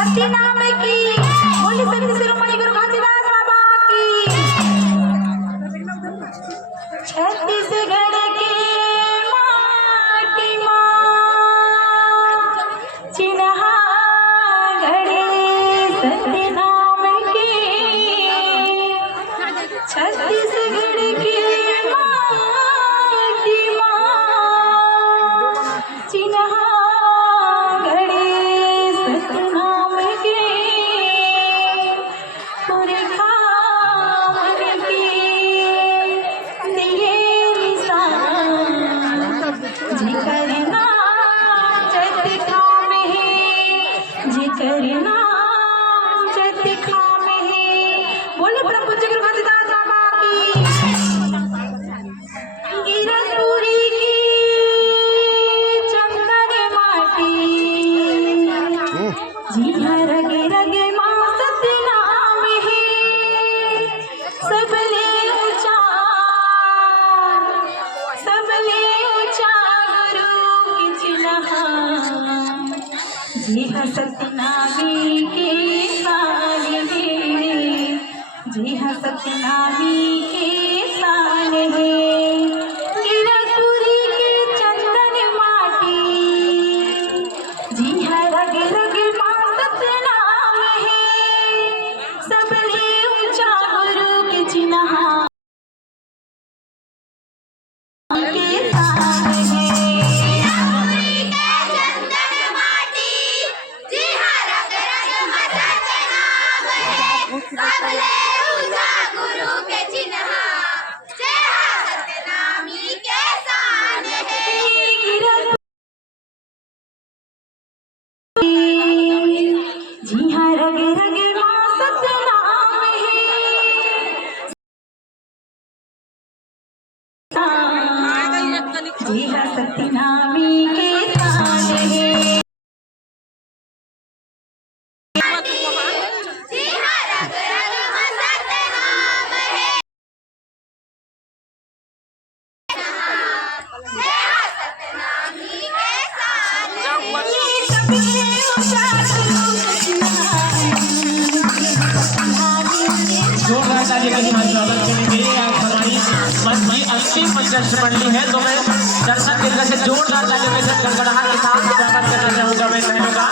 सती नाम की बोली सती शिरोमणि गुरु घासीदास बाबा की। छत्तीसगढ़ के माटी मां चिन्हा गढ़े सती नाम की। छत्तीसगढ़ की माटी मां चिन्हा गढ़े सती नाम की। पुरखा मन की दिए निशान जिकर नाम जत खाम है, जिकर नाम जत खाम है। बोले परम पूज्य गुरु घासीदास बाबा की। गिरनपुरी की चंदन माटी जी हाँ रग रग मां सती नाम है। सबले ऊंचा गुरु की चिन्हा जी हाँ सती नामी के साल है, जी हाँ सती नामी के साल है। गिरनपुरी के चंदन माटी जी हाँ रग रग मां सती नाम है। सबले ऊंचा गुरु की चिन्हा के साल है। जी हाँ रग रग मां सती नाम है। जी हाँ सती नामी के साल है। जोरदार ताली के साथ स्वागत करेंगे। आप हमारी बस की अंतिम मंचन मंडली है, तो मैं दर्शक दिल से जोरदार ताली के साथ गड़गड़ाहट के साथ स्वागत करना चाहूँगा मैं बहनों का।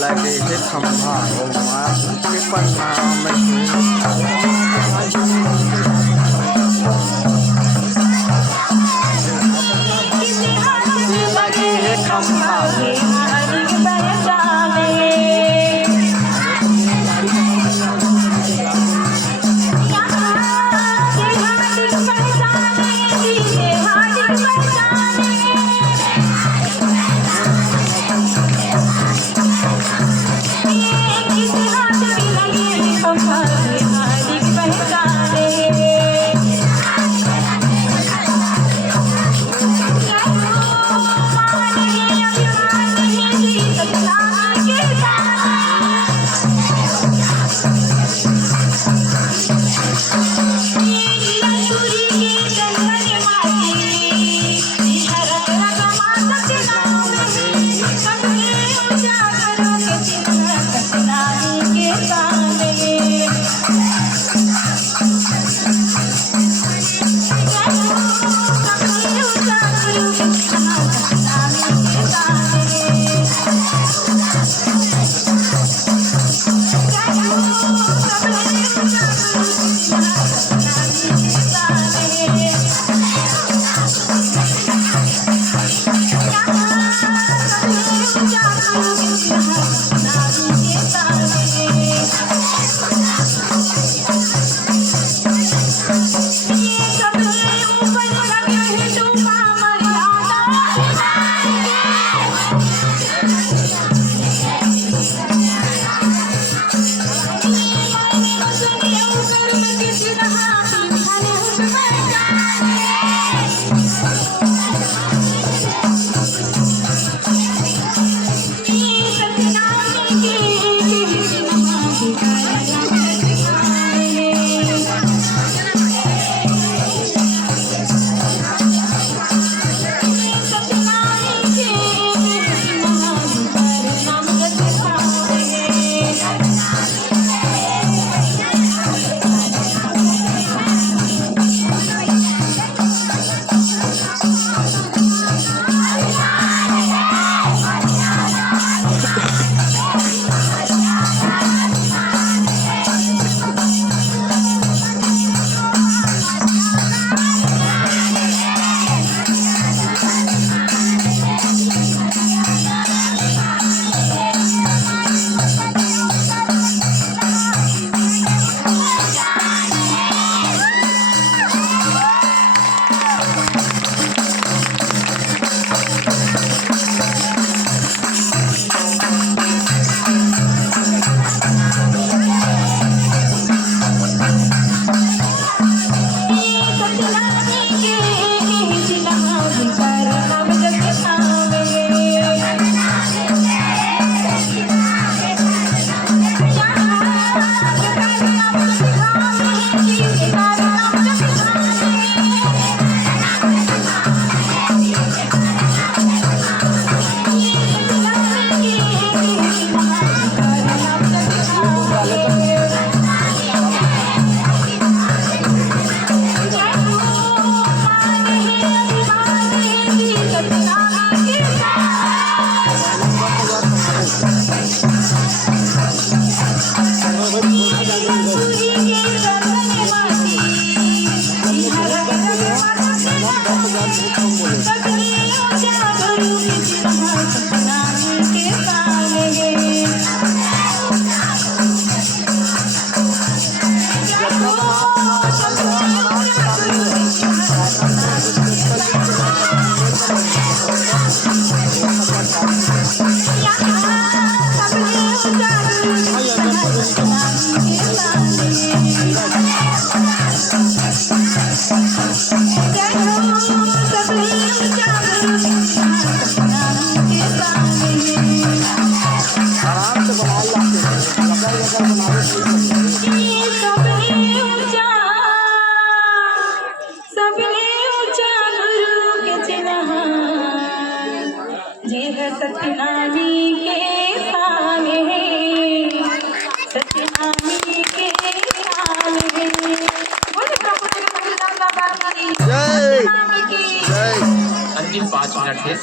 लगे हे खंभा के प्रणाम लगे हे खंभा सबले ऊंचा गुरु के चिन्ह सतनामी के पालेंगे। आराम से बना सबले ऊंचा गुरु के चिन्ह जे है सतनामी के सामने, सतनामी के सामने। बोले प्रभु जगन्नाथ बाबा की जय सतनामी की जय। अंतिम 5 मिनट है।